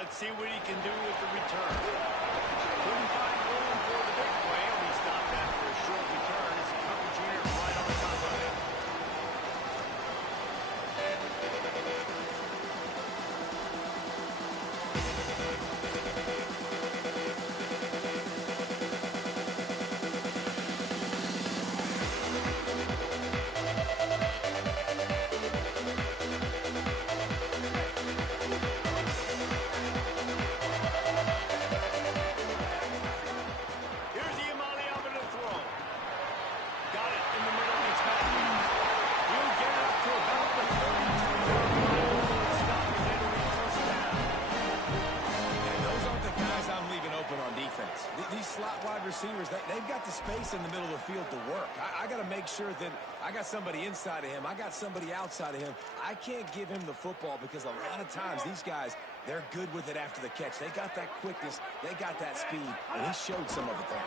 Let's see what he can do with the return. Couldn't find room for the big play, and he stopped after a short return as the coverage unit right on top of him. Receivers, they've got the space in the middle of the field to work. I got to make sure that I got somebody inside of him. I got somebody outside of him. I can't give him the football because a lot of times these guys, they're good with it after the catch. They got that quickness. They got that speed, and he showed some of it there.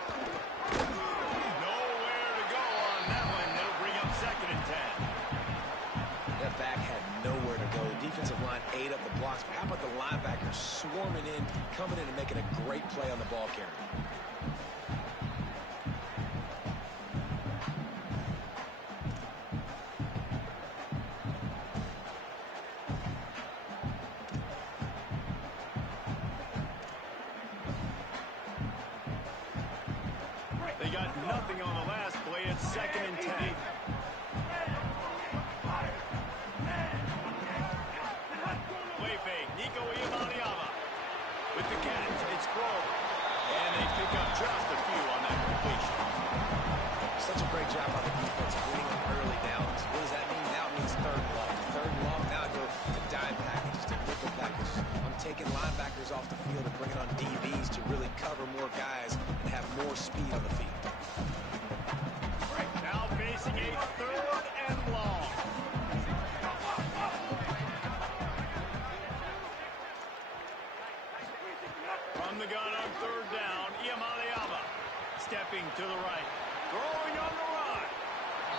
Nowhere to go on that one. They'll bring up 2nd and 10. That back had nowhere to go. Defensive line ate up the blocks. But how about the linebackers swarming in, coming in and making a great play on the ball carrier? They got nothing on the last play. It's 2nd and 10. Play fake. Nico Iamaleava with the catch. It's Grove. And they pick up just a few on that completion. Such a great job on the defense, winning on early downs. What does that mean? Now it means 3rd and long. 3rd and long, now I go to dime packages, to nickel packages. I'm taking linebackers off the field and bringing on DBs to really cover more guys and have more speed on the field. Now facing a 3rd and long. From the gun on 3rd down, Iamaleava stepping to the right, throwing on the run.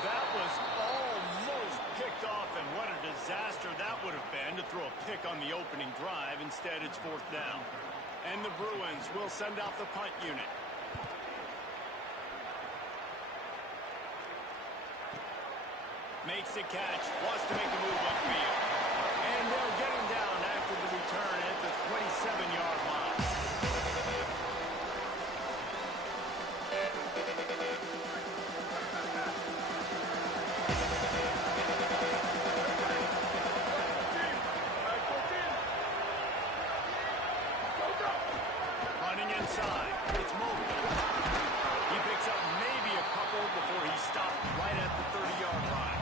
That was almost picked off, and what a disaster that would have been to throw a pick on the opening drive. Instead, it's 4th down. And the Bruins will send out the punt unit. Makes the catch, wants to make a move upfield. And they'll get him down after the return at the 27-yard line. Running inside, it's Mobley. He picks up maybe a couple before he stopped right at the 30-yard line.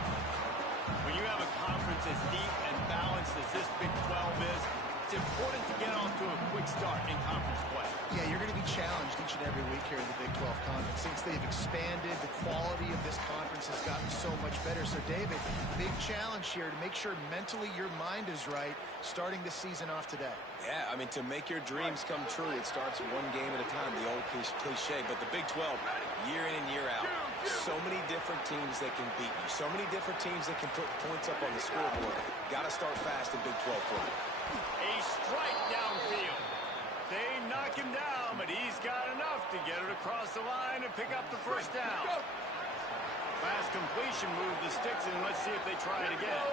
When you have a conference as deep and balanced as this Big 12 is, it's important to get off to a quick start in conference play. Yeah, you're going to be challenged each and every week here in the Big 12 Conference. Since they've expanded, the quality of this conference has gotten so much better. So, David, big challenge here to make sure mentally your mind is right starting this season off today. Yeah, I mean, to make your dreams come true, it starts one game at a time, the old cliche. But the Big 12, year in and year out, so many different teams that can beat you, so many different teams that can put points up on the scoreboard. Got to start fast in Big 12 play. A strike downfield. They knock him down, but he's got enough to get it across the line and pick up the 1st down. Fast completion moved the sticks, and let's see if they try it again.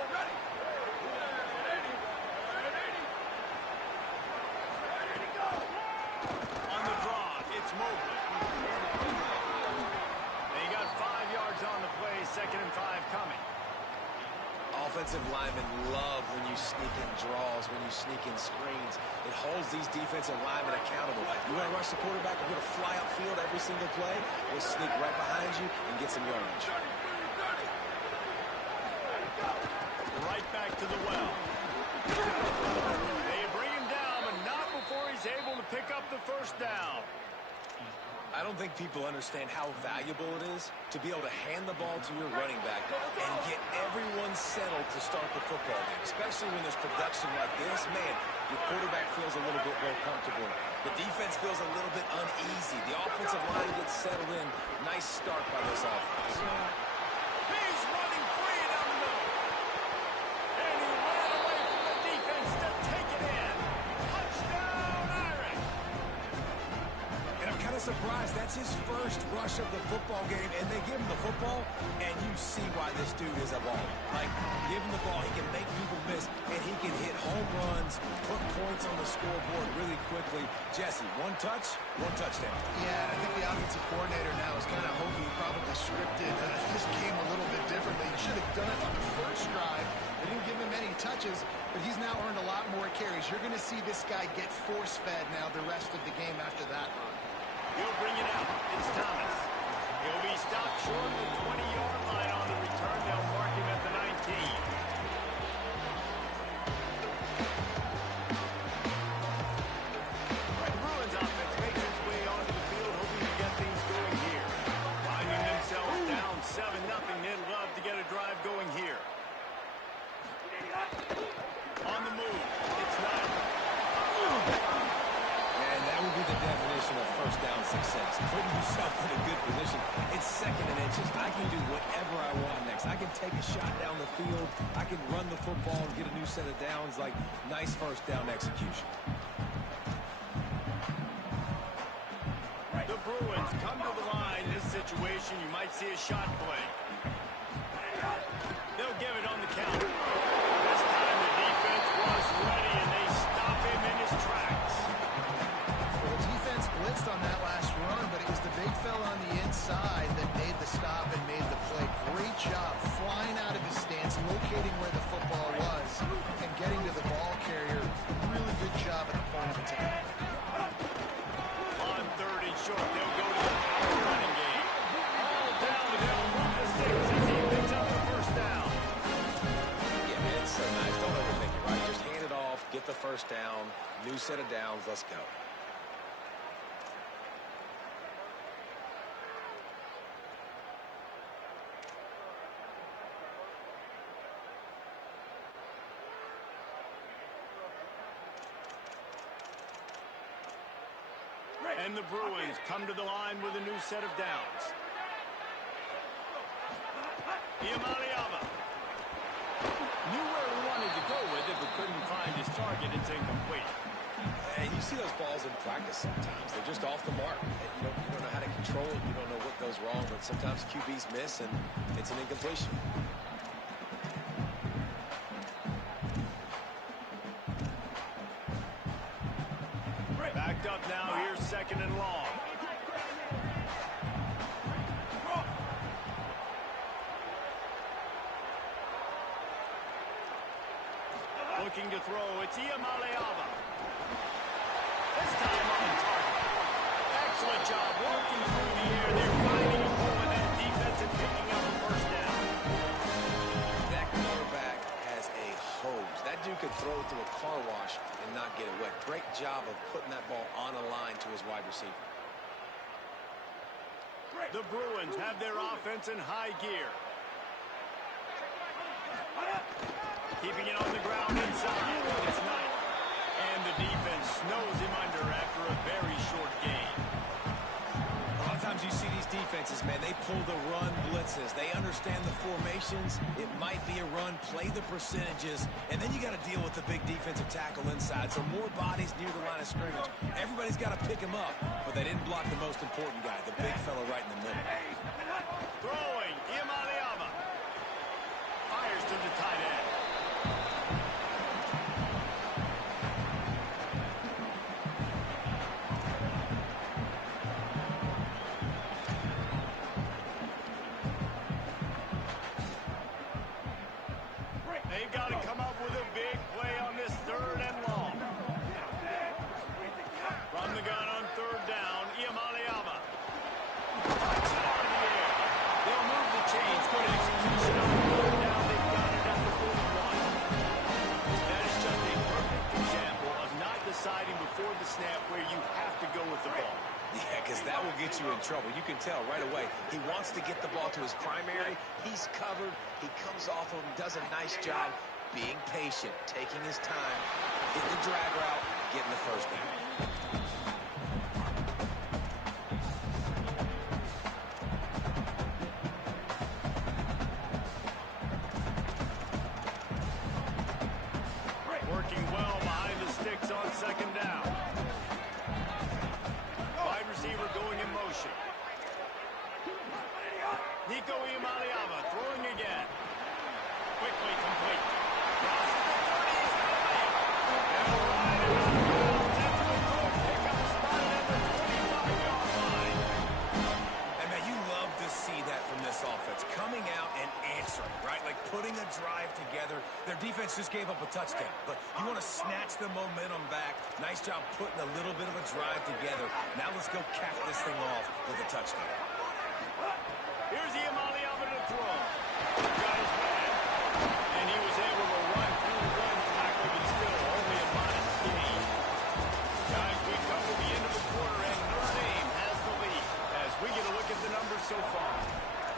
On the draw, it's Mobley. They got 5 yards on the play, 2nd and 5 coming. Offensive linemen love when you sneak in draws, when you sneak in screens. It holds these defensive linemen accountable. You want to rush the quarterback, we're going to fly upfield every single play. We'll sneak right behind you and get some yardage. Right back to the well. They bring him down, but not before he's able to pick up the 1st down. I don't think people understand how valuable it is to be able to hand the ball to your running back and get everyone settled to start the football game, especially when there's production like this. Man, your quarterback feels a little bit more comfortable. The defense feels a little bit uneasy. The offensive line gets settled in. Nice start by this offense. He's running free down the middle. And he ran away from the defense to take it in. Touchdown! surprised. That's his first rush of the football game, and they give him the football, and you see why this dude is a baller. Like, give him the ball, he can make people miss, and he can hit home runs, put points on the scoreboard really quickly. Jesse, one touch, one touchdown. Yeah, and I think the offensive coordinator now is kind of hoping he probably scripted this game a little bit differently. He should have done it on the first drive. They didn't give him any touches, but he's now earned a lot more carries. You're going to see this guy get force-fed now the rest of the game after that run. He'll bring it out. It's Thomas. He'll be stopped short of the 20-yard line on the return. They'll mark him at the 19. The Bruins offense makes its way onto the field, hoping to get things going here. Finding themselves down 7-0, they'd love to get a drive going here. On the move, it's not. And that would be the definition of first down success. Putting yourself in a good position. It's second and inches. I can do whatever I want next. I can take a shot down the field. I can run the football and get a new set of downs. Like, nice first down execution. The Bruins come to the line. This situation, you might see a shot play. They'll give it on the counter. This time the defense was ready, and they stop him in his tracks. Well, the defense blitzed on that last run, but it was the big fella on the inside that made the stop and made the play. Great job flying out of his stance, locating where the football was, and getting to the ball carrier. Really good job at the point of attack. On third and short, they'll go to the power running game. All down, they'll move the sticks as he picks up the first down. Yeah, man, it's so nice. Don't overthink it, right? Just hand it off, get the first down, new set of downs, let's go. And the Bruins come to the line with a new set of downs. Iamaleava knew where he wanted to go with it, but couldn't find his target. It's incomplete. And you see those balls in practice sometimes. They're just off the mark. You don't know how to control it. You don't know what goes wrong, but sometimes QBs miss, and it's an incompletion. Backed up now, here's second and long. Looking to throw, it's Iamaleava. This time on target. Excellent job working through the air. They're finding a hole in that defense and picking up a first down. That quarterback has a hose. That dude could throw it through a car wash and not get it wet. Great job of putting that ball on a line to his wide receiver. The Bruins have their offense in high gear. Keeping it on the ground inside. It's Knight. And the defense snows him under after a very short gain. A lot of times you see these defenses, man, they pull the run blitzes. They understand the formations. It might be a run, play the percentages, and then you got to deal with the big defensive tackle inside. So more bodies near the line of scrimmage. Everybody's got to pick him up, but they didn't block the most important guy, the big fella right in the middle. Throwing, Iamaleava. Fires to the tight end. They've got to come up with a big play on this third and long. From the gun on third down, Iamaleava. Puts it out of the air. They'll move the chains. Good execution on third down. They've got it at the 41. That is just a perfect example of not deciding before the snap where you have to go with the ball. Yeah, because that will get you in trouble. You can tell right away. He wants to get the ball to his primary. He's covered. He comes off of him, does a nice job being patient, taking his time, hitting the drag route, getting the first down. Working well behind the sticks on second down. Wide receiver going in motion. Nico Iamaleava throwing again. Quickly complete. Crosses the 30. He's and right about bounds into a goal pickup spotted at the 25-yard line. And man, you love to see that from this offense. Coming out and answering, right? Like putting a drive together. Their defense just gave up a touchdown. But you want to snatch the momentum back. Nice job putting a little bit of a drive together. Now let's go cap this thing off with a touchdown. Here's Iamaleava to throw. Got his man. And he was able to run through one tackle, but still only a modest gain. Guys, we come to the end of the quarter, and Notre Dame has the lead as we get a look at the numbers so far.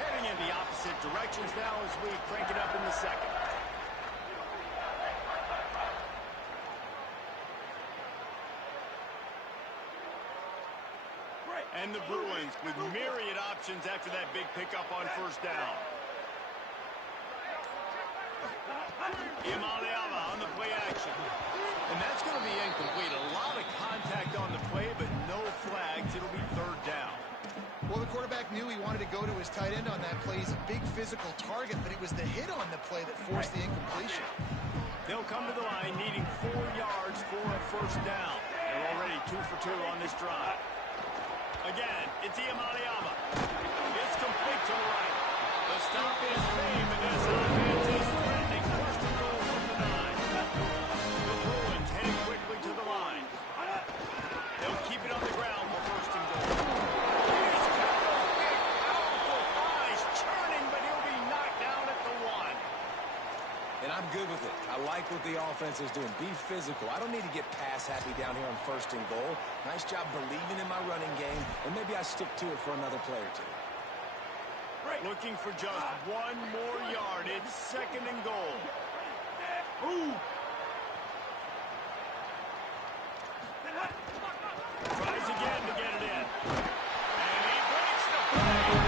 Heading in the opposite directions now as we crank it up in the second. And the Bruins with myriad options after that big pickup on first down. Iamaleava on the play action. And that's going to be incomplete. A lot of contact on the play, but no flags. It'll be third down. Well, the quarterback knew he wanted to go to his tight end on that play. He's a big physical target, but it was the hit on the play that forced the incompletion. They'll come to the line needing 4 yards for a first down. They're already 2 for 2 on this drive. Again, it's Iamaleava. It's complete to the right. The stop is made, but this offense is threatening. First and goal from the 9. The Bruins heading quickly to the line. They'll keep it on the ground for first and goal. He's got those big, powerful thighs churning, but he'll be knocked down at the 1. And I'm good with it. I like what the offense is doing. Be physical. I don't need to get pass happy down here on first and goal. Nice job believing in my running game, and maybe I stick to it for another play or two. Looking for just 1 more yard. It's second and goal. Ooh. Tries again to get it in. And he breaks the play.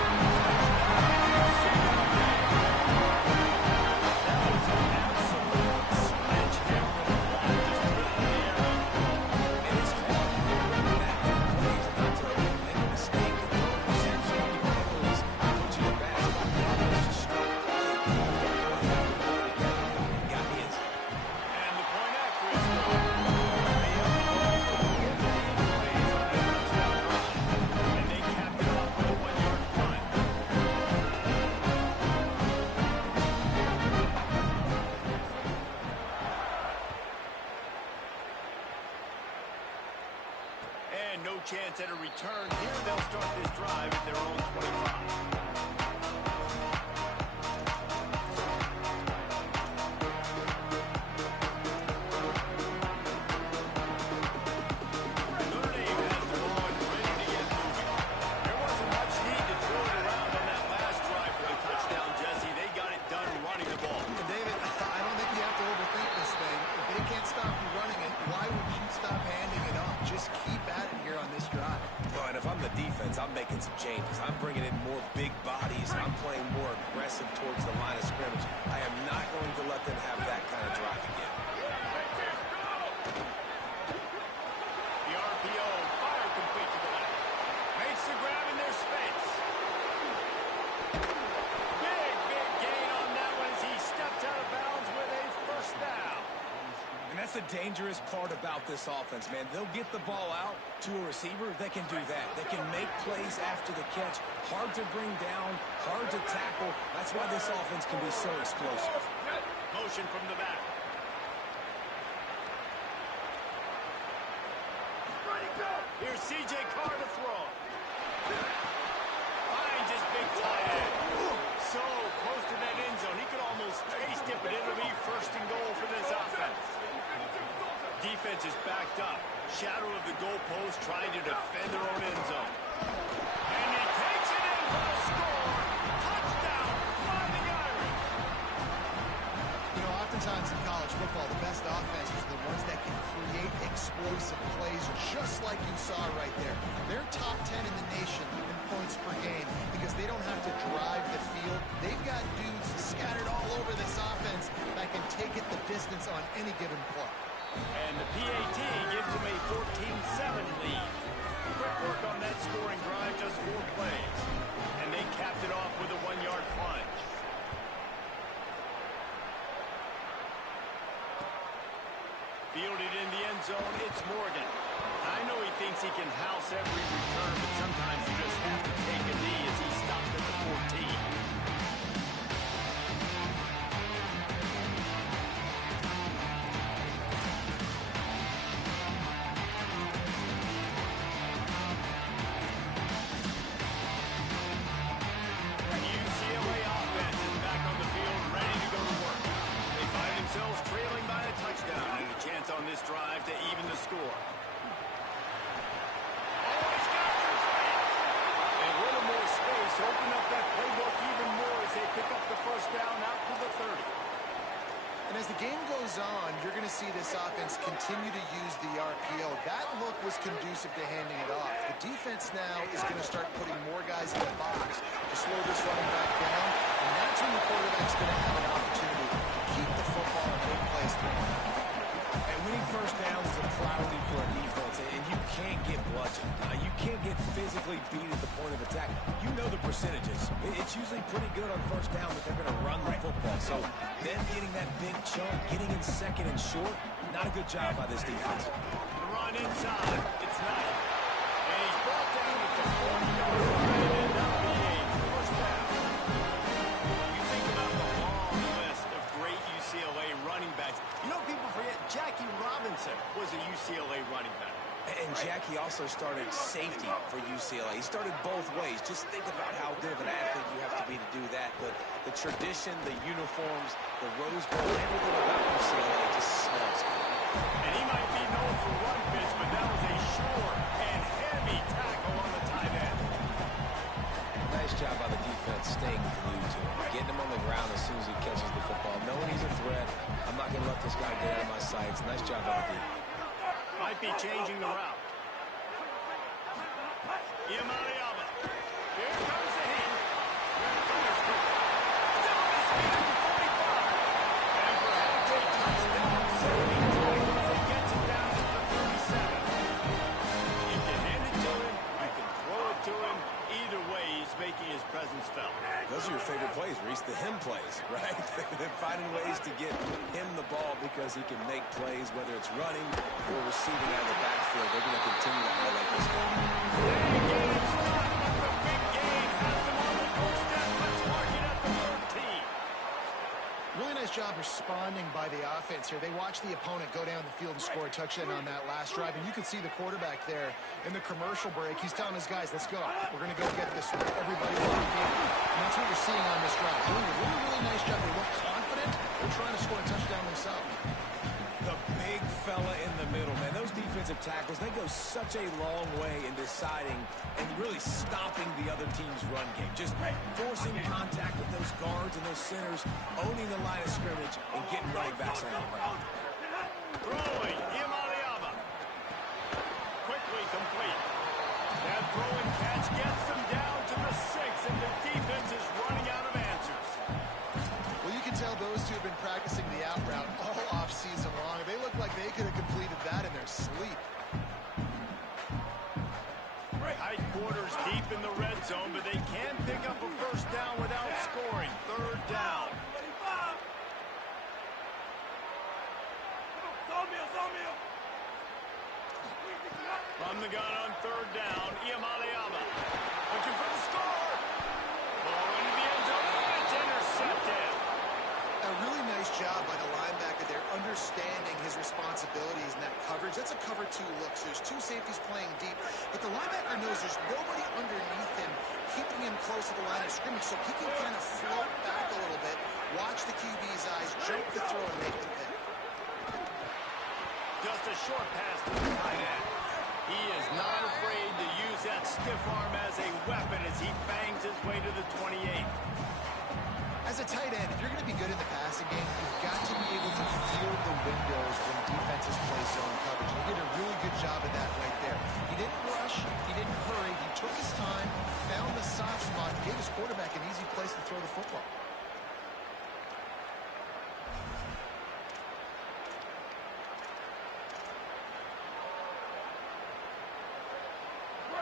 That was an absolute sledgehammer of a fly. Just put it in the air. And it's tough. That play is not to make any mistake. Reception penalties put you in bad spot. Just struck. Got me inside. And the point after is good. They have the ball for 15 plays on that touchdown run. And they capped it off with a 1-yard punt. And no chance at a return here. They'll start this drive at their own 25. Notre Dame has the ball and ready to get moving. There wasn't much need to throw it around on that last drive for the touchdown, Jesse. They got it done running the ball. And David, I don't think you have to overthink this thing. If they can't stop you running it, why would you stop handing it off? Just keep at it here on this drive. Well, and if I'm the defense, I'm making some changes. I'm bringing in more big bodies. I'm playing more aggressive towards the line of scrimmage. I am not going to let them have that kind of drive again. The RPO fire complete to the left. Makes the grab in their space. Big gain on that one as he steps out of bounds with a first down. And that's the dangerous part about this offense, man. They'll get the ball out to a receiver. They can do that. They can make plays after the catch. Hard to bring down, hard to tackle. That's why this offense can be so explosive. Motion from the back. Here's C.J. Carr to throw. Finds his big tight end. So close to that end zone. He could almost taste it, but it'll be first and goal for this offense. Defense is backed up. Shadow of the goalpost trying to defend their own end zone. And he takes it in for the score. Touchdown, Fighting Irish. You know, oftentimes in college football, the best offenses are the ones that can create explosive plays, just like you saw right there. They're top 10 in the nation in points per game because they don't have to drive the field. They've got dudes scattered all over this offense that can take it the distance on any given play. And the PAT gives them a 14-7 lead. quick work on that scoring drive, just 4 plays. And they capped it off with a 1-yard plunge. Fielded in the end zone, it's Morgan. I know he thinks he can house every return, but sometimes you just have to take a knee as he stopped at the 14. UCLA offense is back on the field, ready to go to work. They find themselves trailing by a touchdown and a chance on this drive to even the score. Open up that playbook even more as they pick up the first down out to the 30. And as the game goes on, you're going to see this offense continue to use the RPO. That look was conducive to handing it off. The defense now is going to start putting more guys in the box to slow this running back down, and that's when the quarterback's going to have an opportunity to keep the football and make plays through it. And winning first downs is a priority for a defense, and you can't get bludgeoned. You can't get physically beat at the point of attack. You know the percentages. It's usually pretty good on first down that they're going to run the football. So then getting that big chunk, getting in second and short, not a good job by this defense. The run inside. It's Knight. And he's brought down at the 40-yard line, and that'll be a first down. You think about the long list of great UCLA running backs. You know, people forget Jackie Robinson was a UCLA running back. And Jackie also started safety for UCLA. He started both ways. Just think about how good of an athlete you have to be to do that. But the tradition, the uniforms, the Rose Bowl, everything about UCLA just smells good. And he might be known for run fits, but that was a short and heavy tackle on the tight end. Nice job by the defense staying glued to him. Getting him on the ground as soon as he catches the football. Knowing he's a threat, I'm not going to let this guy get out of my sights. Nice job by the defense. Might be changing the route. Iamaleava. Here comes the heat. Still on his feet at the 45. And perhaps a touchdown saving tackle as he gets it down to the 37. You can hand it to him. You can throw it to him. Either way, he's making his presence felt. Those are your favorite plays, Reese, the him plays, right? They're finding ways to get him the ball because he can make plays, whether it's running or receiving out of the backfield. They're going to continue to highlight this game. They get it stopped, but the big gain has them on the doorstep. Let's mark it at the 13. Really nice job responding by the offense here. They watched the opponent go down the field and score a touchdown on that last drive, and you can see the quarterback there in the commercial break. He's telling his guys, let's go. We're going to go get this one. Everybody locked in. And that's what you're seeing on this drive. Doing a really, really nice job. They look confident. They're trying to score a touchdown themselves. The big fella in the middle, man. Those defensive tackles, they go such a long way in deciding and really stopping the other team's run game. Just forcing contact with those guards and those centers, owning the line of scrimmage, and getting running backs on the ground. Throwing, Iamaleava. Quickly complete. That throw and catch gets them down to the 6, and the defense is running out of answers. Well, you can tell those two have been practicing the out route all off-season long. They look like they could have completed that in their sleep. Tight quarters deep in the red zone, but they can pick up a first down without scoring. Third down. From the gun on third down, Iamaleava looking for the score. Ball into the end zone, and it's intercepted. A really nice job by the linebacker there, understanding his responsibilities in that coverage. That's a cover 2 look, so there's 2 safeties playing deep, but the linebacker knows there's nobody underneath him, keeping him close to the line of scrimmage, so he can kind of float back a little bit, watch the QB's eyes, jump the throw, and make the pick. Just a short pass to the tight end. He is not afraid to use that stiff arm as a weapon as he bangs his way to the 28. As a tight end, if you're going to be good in the passing game, you've got to be able to feel the windows when defenses play zone coverage. He did a really good job of that right there. He didn't rush. He didn't hurry. He took his time, found the soft spot, and gave his quarterback an easy place to throw the football.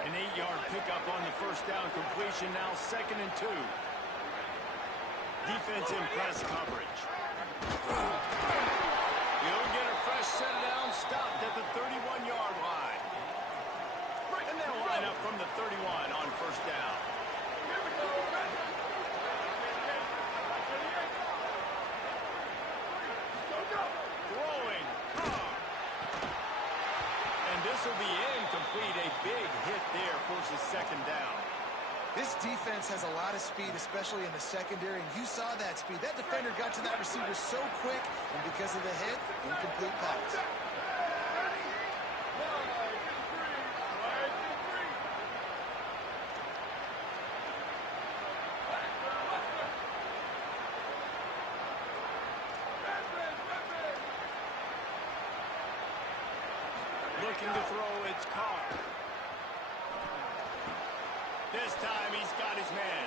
An 8-yard pickup on the first down completion, now 2nd and 2. Defense in press coverage. He'll get a fresh set down, stopped at the 31-yard line. And they'll line up from the 31 on first down. Throwing. And this will be incomplete. A big hit there forces 2nd down. This defense has a lot of speed, especially in the secondary, and you saw that speed. That defender got to that receiver so quick, and because of the hit, incomplete pass. Looking to throw, it's caught. This time he's got his man.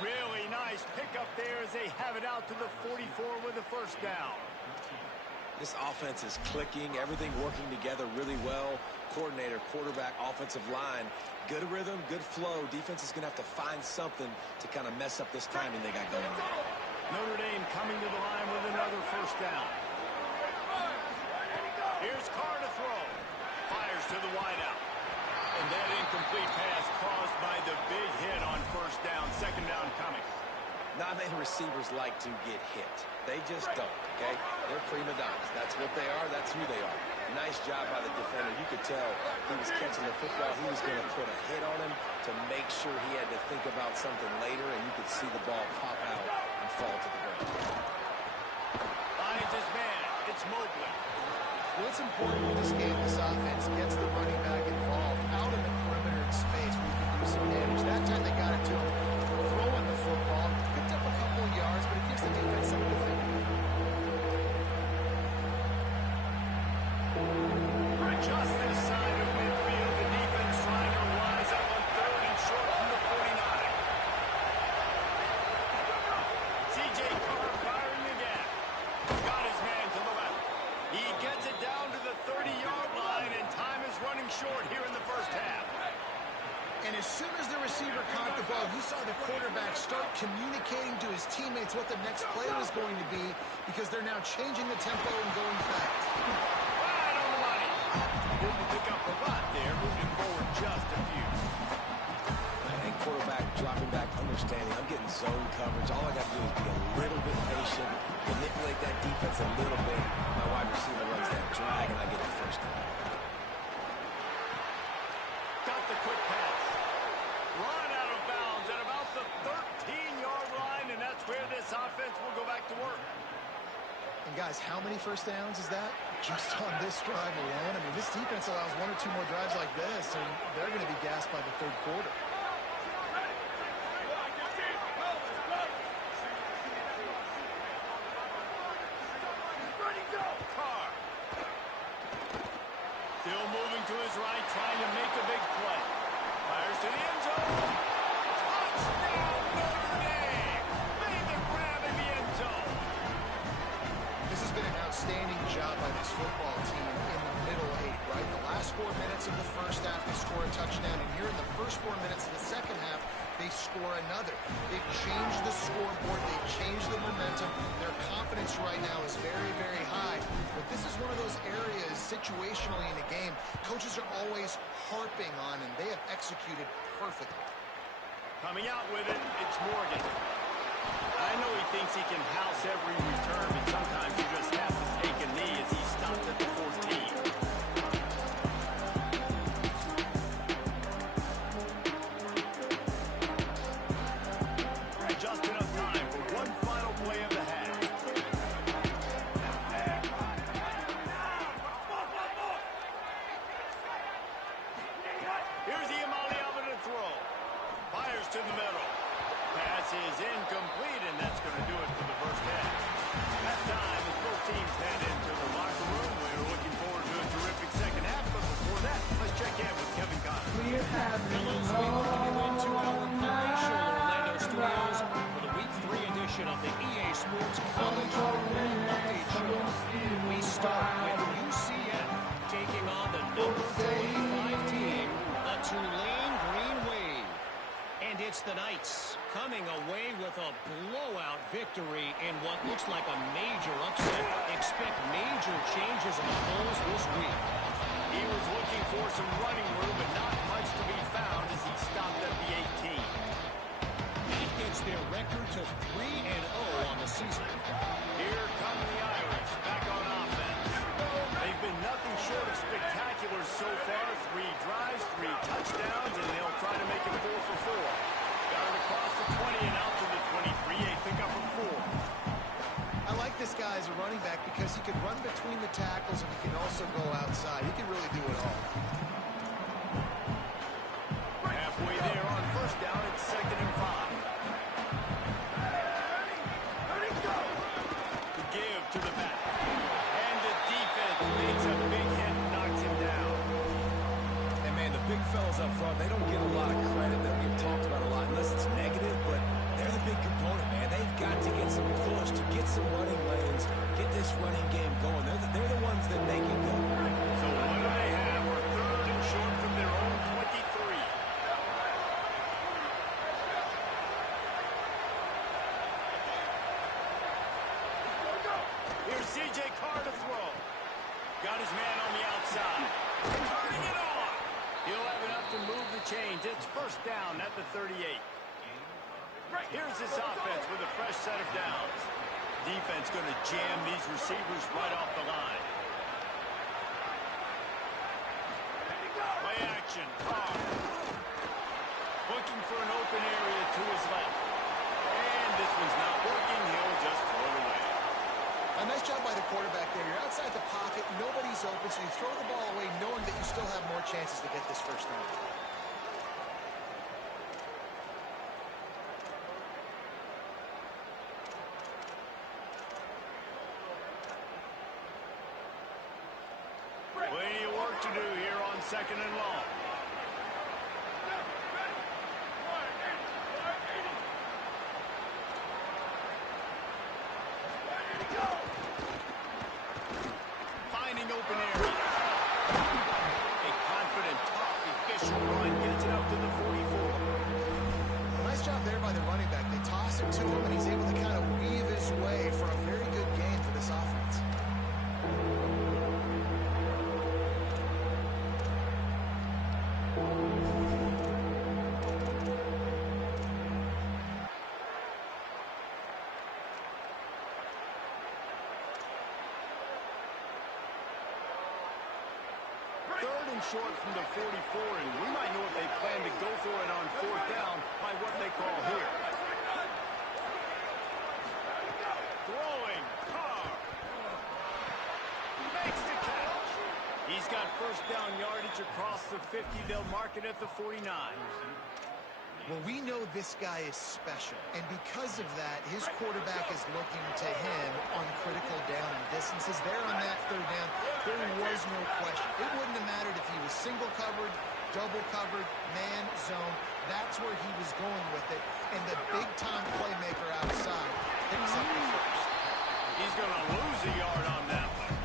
Really nice pickup there as they have it out to the 44 with the first down. This offense is clicking, everything working together really well. Coordinator, quarterback, offensive line, good rhythm, good flow. Defense is going to have to find something to kind of mess up this timing they got going on. Notre Dame coming to the line with another first down. Here's Carr to throw. Fires to the wideout. And that incomplete pass caused by the big hit on first down. 2nd down coming. Not many receivers like to get hit. They just don't, okay? They're prima donnas. That's what they are. That's who they are. Nice job by the defender. You could tell he was catching the football. He was going to put a hit on him to make sure he had to think about something later, and you could see the ball pop out and fall to the ground. Finds his man. It's Mobley. What's important in this game, this offense gets the running back involved out in the perimeter in space where you can do some damage. That time they got it to him, throwing the football, picked up a couple of yards, but it gives the defense something to think about. Just this side of midfield, the defense trying to rise up on 3rd and short from the 49. C.J. Carr firing again. Got his man to the left. He gets it down to the 30-yard line, and time is running short here in the first half. And as soon as the receiver caught the ball, you saw the quarterback start communicating to his teammates what the next play was going to be because they're now changing the tempo and going fast. Right on the money. Didn't pick up a lot there, moving forward just a few. And quarterback dropping back, understanding. I'm getting zone coverage. All I got to do is be a little bit patient, manipulate that defense a little bit. My wide receiver runs that drag, and I get the first down. Got the quick pass. Run out of bounds at about the 13-yard line, and that's where this offense will go back to work. And guys, how many first downs is that? Just on this drive alone. I mean, this defense allows 1 or 2 more drives like this, and they're going to be gassed by the 3rd quarter. Carr. Still moving to his right, trying to make a big play. Fires to the end zone. Touchdown, Notre Dame! Made the grab in the end zone. This has been an outstanding job by this football team in the middle 8, right? The last 4 minutes of the first half, they score a touchdown, and here in the first 4 minutes of the second half, they score another. They've changed the scoreboard. They've changed the momentum. Their confidence right now is very, very high. But this is one of those areas situationally in a game coaches are always harping on, and they have executed perfectly. Coming out with it, it's Morgan. I know he thinks he can house every return, but sometimes you just have to take a knee as he stopped at the 14. Just enough time for one final play of the half. Here's Iamaleava to throw. Fires to the middle. Pass is incomplete, and that's going to do it for the first half. That time, as both teams head into the locker room, we're looking forward to a terrific second half. But before that, let's check in with Kevin Connors. We have into our palatial Orlando studios for the Week 3 edition of the EA Sports College Football Update Show. We start with UCF taking on the number 25 team, the Tulane the Knights coming away with a blowout victory in what looks like a major upset. Expect major changes in the polls this week. He was looking for some running room, but not much to be found as he stopped at the 18. That gets their record to 3-0 on the season. Here come the Irish back on offense. They've been nothing short of spectacular so far. 3 drives, 3 touchdowns, and they'll try to make it 4 for 4. Got it across the 20 and out to the 23. A pickup of 4. I like this guy as a running back because he can run between the tackles and he can also go outside. He can really do it all. Halfway there on first down, it's 2nd and 5. To give to the back. And the defense makes a big hit and knocks him down. And, man, the big fellas up front, they don't get a lot of credit. They don't get talked about a lot unless it's negative, but they're the big component, man. They've got to get some push, to get some running lanes, get this running game going. They're the ones that make it go. So what do they have? We're 3rd and short from their own 23. Here's C.J. Carr to throw. Got his man on the outside. Turning it on. He'll have enough to move the chains. It's first down at the 38. Here's this offense with a fresh set of downs. Defense going to jam these receivers right off the line. Play action. Carr. Looking for an open area to his left. And this one's not working. He'll just throw it away. A nice job by the quarterback there. You're outside the pocket. Nobody's open, so you throw the ball away knowing that you still have more chances to get this first down. Plenty of work to do here on 2nd and long. Finding open areas. A confident, tough, efficient run gets it up to the 44. Nice job there by the running back. They toss it to him, and he's able to kind of weave his way for a very good gain for this offense. Short from the 44, and we might know if they plan to go for it on 4th down by what they call here. Throwing, Carr. Makes the catch. He's got first down yardage across the 50. They'll mark it at the 49. Well, we know this guy is special, and because of that, his quarterback is looking to him on critical down and distances. There on that 3rd down, there was no question. It wouldn't have mattered if he was single covered, double covered, man, zone. That's where he was going with it, and the big-time playmaker outside picks up the first. He's going to lose a yard on that one.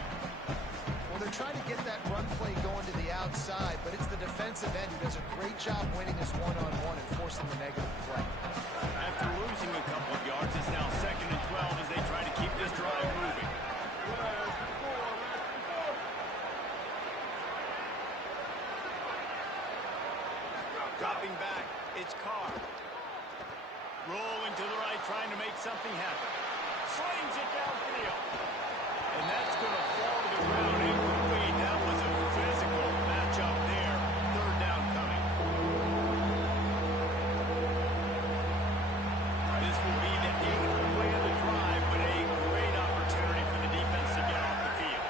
Well, they're trying to get that run play going to the outside, but it's the defensive end who does a great job winning his one-on-one and forcing the negative play. After losing a couple of yards, it's now 2nd and 12 as they try to keep this drive moving. Dropping back, it's Carr. Rolling to the right, trying to make something happen. Slings it downfield. And that's going to fall to the ground. Incomplete. That was a physical matchup there. 3rd down coming. This will be the 8th play of the drive, but a great opportunity for the defense to get off the field.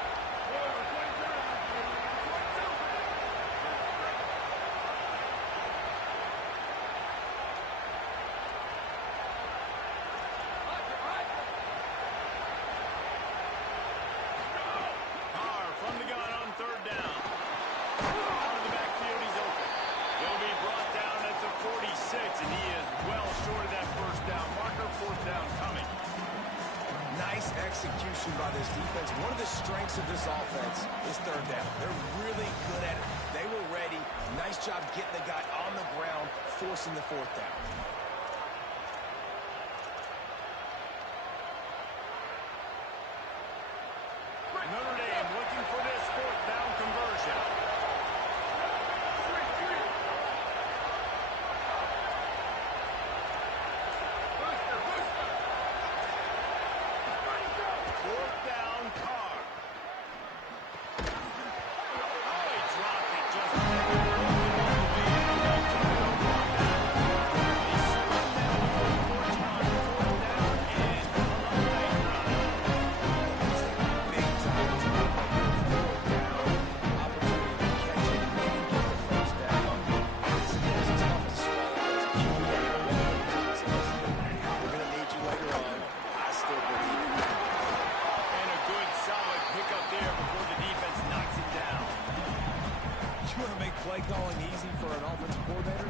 Execution by this defense. One of the strengths of this offense is 3rd down. They're really good at it. They were ready. Nice job getting the guy on the ground, forcing the 4th down. play calling easy for an offensive coordinator?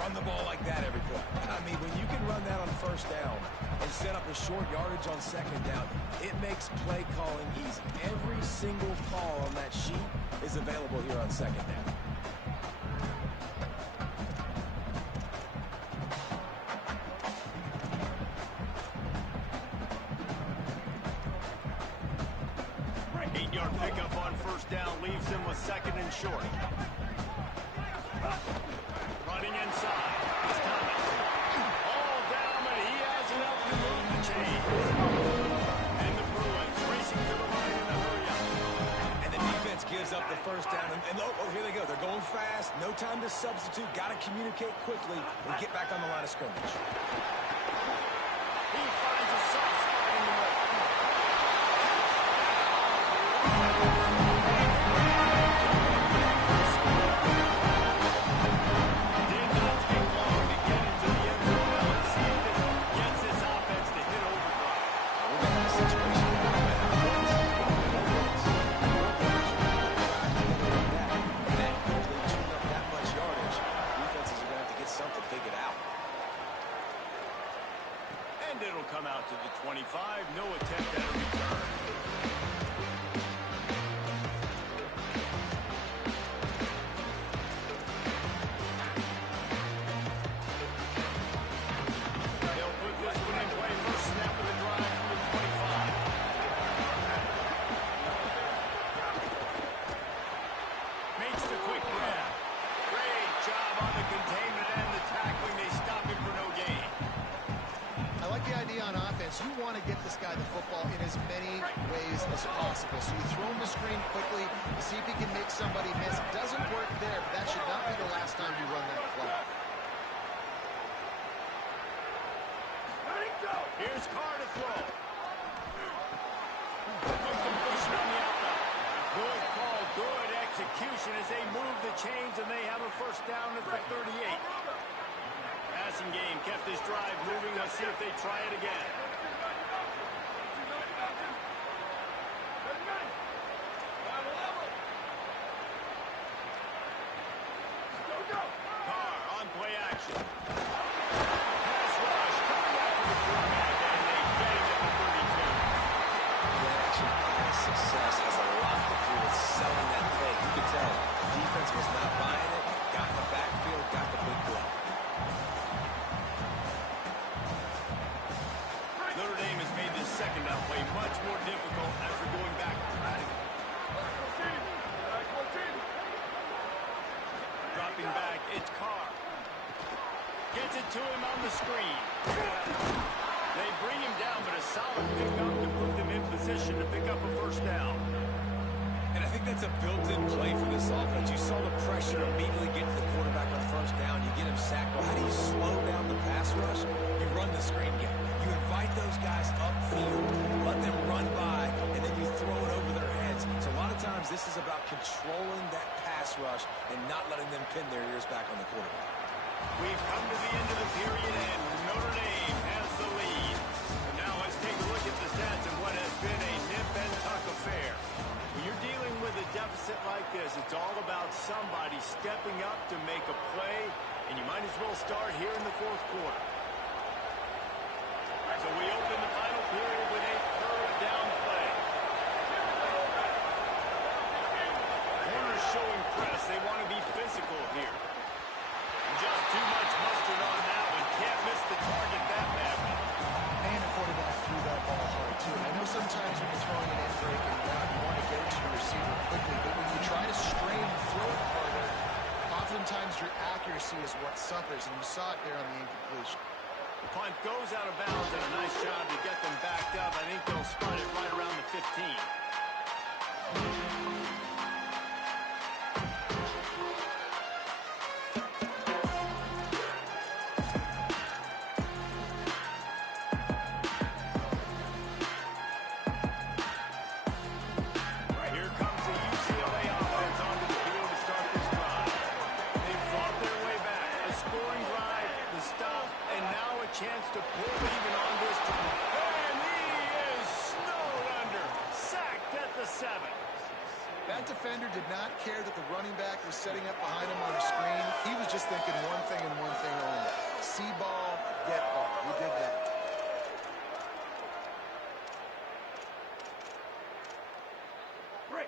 Run the ball like that every play. I mean, when you can run that on first down and set up a short yardage on second down, it makes play calling easy. Every single call on that sheet is available here on second down. Pickup on first down leaves him with second and short. Running inside is Thomas. All down, but he has enough to move the chains. And the Bruins racing to the line in a hurry up. And the defense gives up the first down. And here they go. They're going fast. No time to substitute. Got to communicate quickly and get back on the line of scrimmage. He finds a soft spot in the middle. It'll come out to the 25. No attempt at a return. They'll put this one in play. First snap of the drive from the 25. Makes the quick grab. Great job on the containment and the tackling. They stop him for no gain. I like the idea on offense. You want to get this guy the football in as many ways as possible. So you throw him the screen quickly to see if he can make somebody miss. It doesn't work there, but that should not be the last time you run that play. Here's Carr to throw. Good completion on the outlet. Good call, good execution as they move the chains and they have a first down at the 38. Passing game kept this drive moving. Let's see if they try it again. Carr on play action. Pass rush coming out to the quarterback, and they get him at the 32. Play action pass success has a lot to do with selling that fake. You could tell the defense was not buying it. Got in the backfield, got the big play. Notre Dame has made this second down play much more difficult after going back. Dropping back, it's Carr. Gets it to him on the screen. They bring him down, but a solid pickup to put them in position to pick up a first down. And I think that's a built-in play for this offense. You saw the pressure immediately get to the quarterback on first down. You get him sacked. Well, how do you slow down the pass rush? You run the screen game. You invite those guys upfield, let them run by, and then you throw it over their heads. So a lot of times this is about controlling that pass rush and not letting them pin their ears back on the quarterback. We've come to the end of the period, and Notre Dame has the lead. And now let's take a look at the stats and what has been a nip-and-tuck affair. When you're dealing with a deficit like this, it's all about somebody stepping up to make a play, and you might as well start here in the fourth quarter. So we open the final period with a third down play. Corners showing press. They want to be physical here. Just too much mustard on that one. Can't miss the target that badly. And the quarterback threw that ball hard, too. And I know sometimes when you're throwing an in-break and route, you want to get it to your receiver quickly. But when you try to strain and throw it harder, oftentimes your accuracy is what suffers. And you saw it there on the incompletion. The punt goes out of bounds, and a nice job to get them backed up. I think they'll spot it right around the 15. Here comes the UCLA offense onto the field to start this drive. They fought their way back. A scoring drive, the stop, and now a chance to pull even on this drive. And he is snowed under. Sack that the running back was setting up behind him on the screen. He was just thinking one thing and one thing only. See ball, get ball. He did that.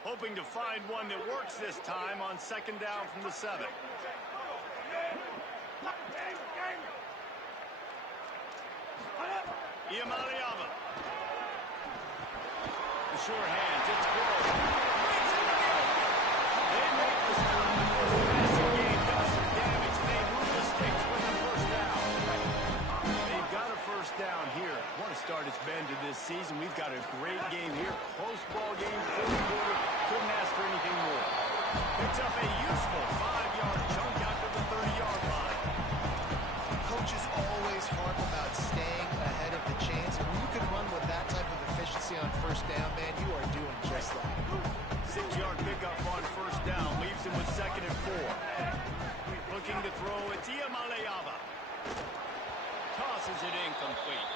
Hoping to find one that works this time on second down from the 7. Iamaleava. The sure hands, it's close. Brings it to the open. They make the stop. The passing game does some damage. They move the sticks with the first down. They've got a first down here. What a start it's been to this season. We've got a great game here. Close ball game, fourth quarter. Couldn't ask for anything more. Picks up a useful 5-yard chunk out to the 30-yard line. Coaches always harp about staying ahead of the chains, and when you can run with that type of efficiency on first down, man, you are doing just that. 6-yard pickup on first down leaves him with second and 4. Looking to throw, it's Iamaleava. Tosses it incomplete.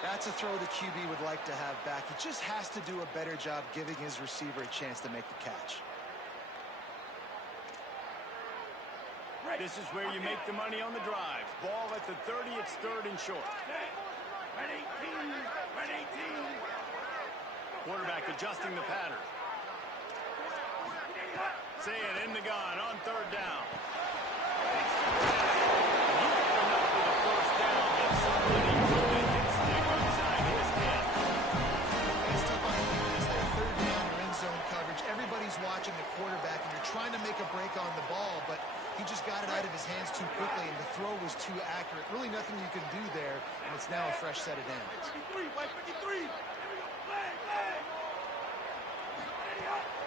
That's a throw the QB would like to have back. He just has to do a better job giving his receiver a chance to make the catch. This is where you make the money on the drive. Ball at the 30, it's third and short. Quarterback adjusting the pattern. Saying in the gun on third down. Enough for the first down, but somebody threw a hit stick inside his head. It's tough on the defense there. Third down, you're in zone coverage. Everybody's watching the quarterback, and you're trying to make a break on the ball, but he just got it out of his hands too quickly, and the throw was too accurate. Really nothing you can do there, and it's now a fresh set of downs.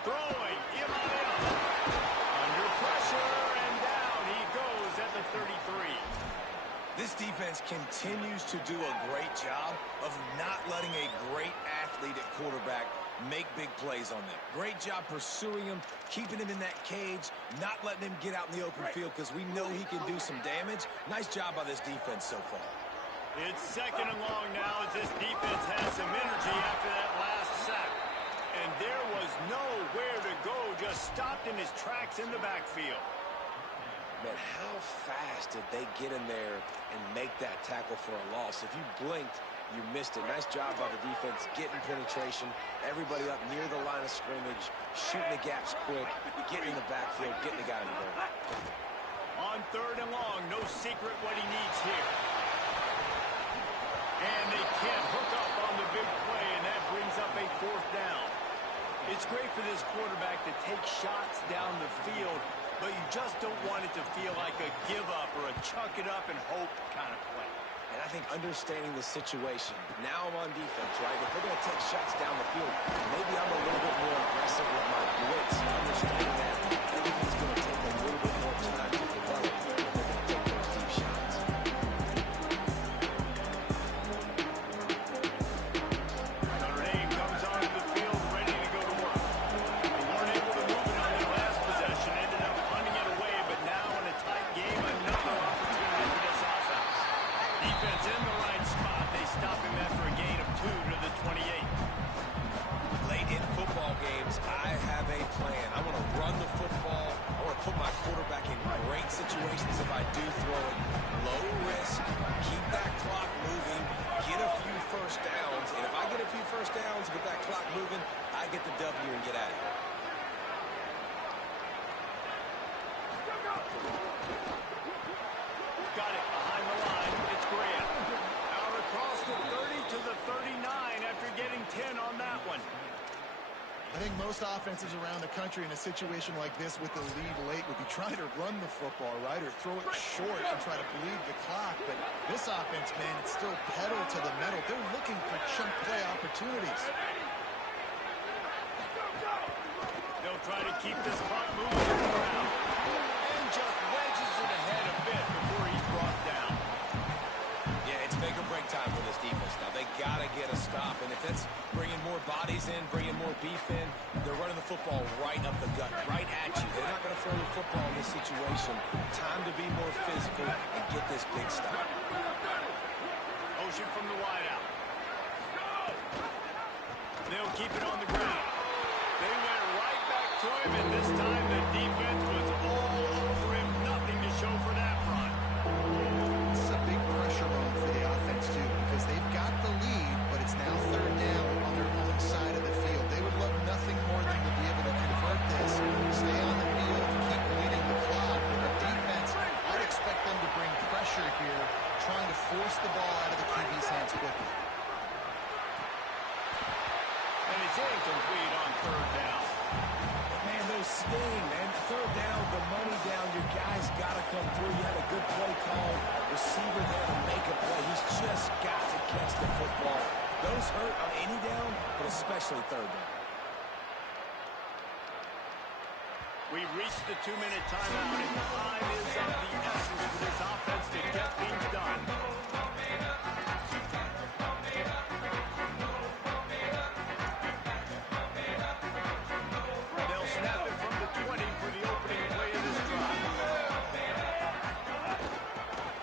Throwing, Iamaleava. Under pressure, and down he goes at the 33. This defense continues to do a great job of not letting a great athlete at quarterback make big plays on them. Great job pursuing him, keeping him in that cage, not letting him get out in the open field because we know he can do some damage. Nice job by this defense so far. It's second and long now as this defense has some energy after that last sack. And there was nowhere to go, just stopped in his tracks in the backfield. Man, how fast did they get in there and make that tackle for a loss? If you blinked, you missed it. Nice job by the defense getting penetration. Everybody up near the line of scrimmage, shooting the gaps quick, getting in the backfield, getting the guy in the goal. On third and long, no secret what he needs here. And they can't hook up on the big play, and that brings up a fourth down. It's great for this quarterback to take shots down the field, but you just don't want it to feel like a give up or a chuck it up and hope kind of play. And I think understanding the situation, now I'm on defense, right? If they're going to take shots down the field, maybe I'm a little bit more aggressive with my blitz, understanding that everything's going to take a little bit more time to develop if they're going to take those deep shots. Notre Dame comes onto the field ready to go to work. They weren't able to move it on their last possession, ended up punting it away, but now in a tight game, another opportunity for this offense. Defense in the right spot. They stop him after a gain of 2 to the 28. Late in football games, I have a plan. I want to run the football. I want to put my quarterback in great situations if I do throw it. Low risk, keep that clock moving, get a few first downs. And if I get a few first downs with that clock moving, I get the W and get out of here. Got it behind the line. It's Graham. Out across the 30 to the 39 after getting 10 on that one. I think most offenses around the country in a situation like this with the lead late would be trying to run the football, right, or throw it short and try to bleed the clock. But this offense, man, it's still pedal to the metal. They're looking for chunk play opportunities. They'll try to keep this clock moving around. And just wedges it ahead a bit before he's brought down. Yeah, it's make or break time for this defense now. They got to get a stop. And if it's bringing more bodies in, bringing more beef in, they're running the football right up the gut, right at you. They're not going to throw the football in this situation. Time to be more physical and get this big stop. Motion from the wideout. They'll keep it on the ground. They went right back to him, and this time the defense especially third down. We've reached the 2-minute timeout, and time is of the essence for this offense to get things done. They'll snap it from the 20 for the opening play of this drive.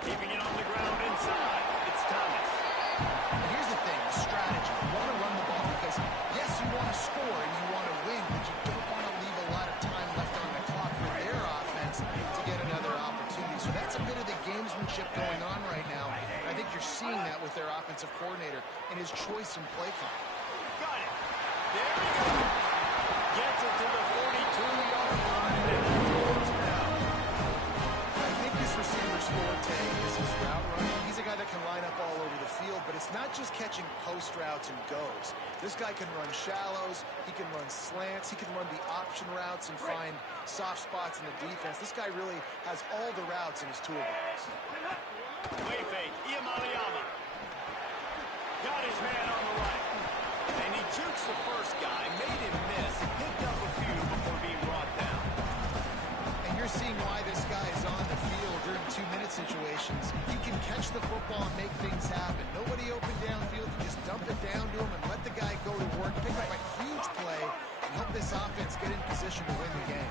Keeping it on the ground inside. It's Thomas. And here's the thing, the strategy. You want to run the ball because, yes, you want to score and you want to win, but you don't want to leave a lot of time left on the clock for their offense to get another opportunity. So that's a bit of the gamesmanship going on right now. And I think you're seeing that with their offensive coordinator and his choice in play call. Got it. There he goes. Gets it to the 42-yard line, and that's a first down. I think this receiver's forte is his route running. He's a guy that can line up all over the field, but it's not just catching post routes and goes. This guy can run shallows, he can run slants, he can run the option routes and find soft spots in the defense. This guy really has all the routes in his toolbox. Play fake. Iamaleava. Got his man on the right. And he jukes the first guy, made him miss, picked up a few before being brought down. And you're seeing why this guy is on the field during 2-minute situations. He can catch the football and make things happen. Nobody open downfield. You just dump it down to him and let the guy go to work, pick up a huge play, and help this offense get in position to win the game.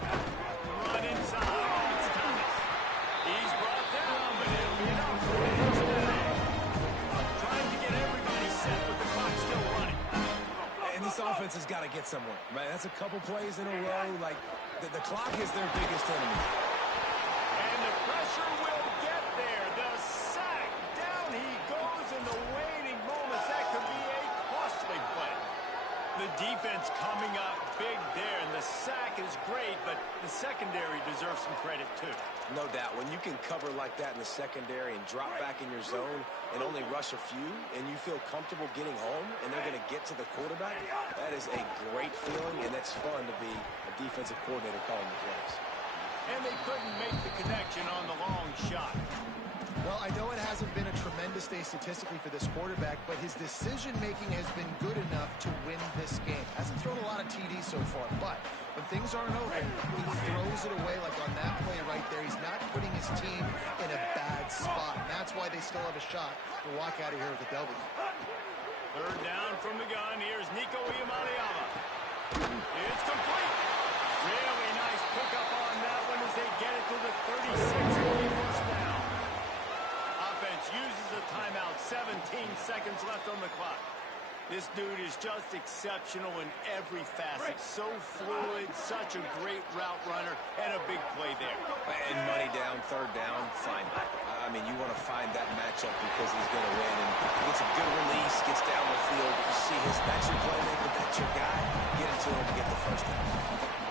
Run inside. It's Thomas. He's brought down, but it'll be enough for a first down. Trying to get everybody set with the clock still running. And this offense has got to get somewhere, right? That's a couple plays in a row. Like, the clock is their biggest enemy. And the pressure will get there. The sack. Down he goes in the waning moments. That could be a costly play. The defense coming up big there, and the sack is great, but the secondary deserves some credit too. No doubt. When you can cover like that in the secondary and drop back in your zone and only rush a few, and you feel comfortable getting home, and they're going to get to the quarterback, that is a great feeling, and it's fun to be a defensive coordinator calling the plays. And they couldn't make the connection on the long shot. Well, I know it hasn't been a tremendous day statistically for this quarterback, but his decision-making has been good enough to win this game. Hasn't thrown a lot of TDs so far, but when things aren't open, he throws it away like on that play right there. He's not putting his team in a bad spot, and that's why they still have a shot to walk out of here with a W. Third down from the gun. Here's Nico Iamaleava. It's complete. Really nice pickup on that one as they get it to the 36 for the first down. Offense uses a timeout. 17 seconds left on the clock. This dude is just exceptional in every facet. So fluid, such a great route runner, and a big play there. And money down, third down, fine. I mean, you want to find that matchup because he's going to win. And he gets a good release, gets down the field. You see that's your playmaker, that's your guy. Get it to him to get the first down.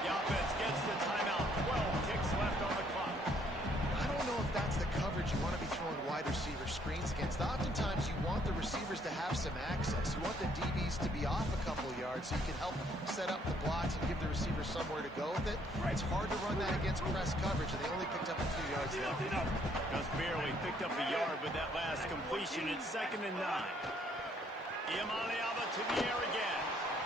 The offense gets the timeout. 12 ticks left on the clock. I don't know if that's the coverage you want to be throwing wide receiver screens against. Oftentimes, you want the receivers to have some access. You want the DBs to be off a couple yards so you can help set up the blocks and give the receiver somewhere to go with it. It's hard to run that against press coverage, and they only picked up a few yards there. Just barely picked up a yard, but that last completion, it's 2nd and 9. Iamaleava to the air again.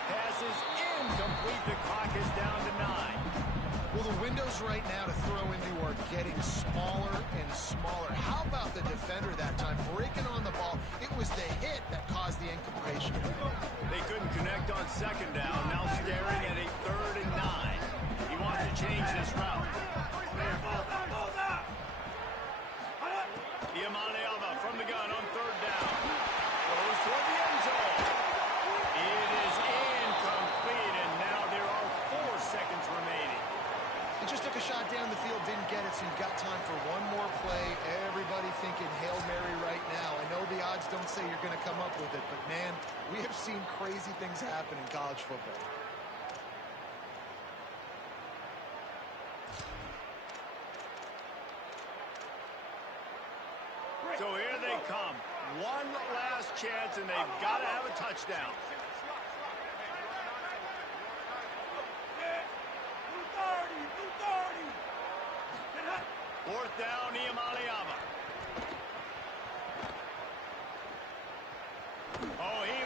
Pass is incomplete. The clock is down to 9. Well, the windows right now to throw into are getting smaller and smaller. How about the defender that time breaking on the ball? It was the hit that caused the incompletion. They couldn't connect on 2nd down. Now staring at a 3rd and 9. He wants to change this route. Iamaleava from the gun on 3rd down. Goes toward the end zone. It is incomplete, and now there are 4 seconds remaining. He just took a shot down the field, didn't get it, so you've got time for one more play. Everybody thinking Hail Mary right now. I know the odds don't say you're going to come up with it, but man, we have seen crazy things happen in college football. So here they come. One last chance, and they've got to have a touchdown. Fourth down, Iamaleava. Oh, he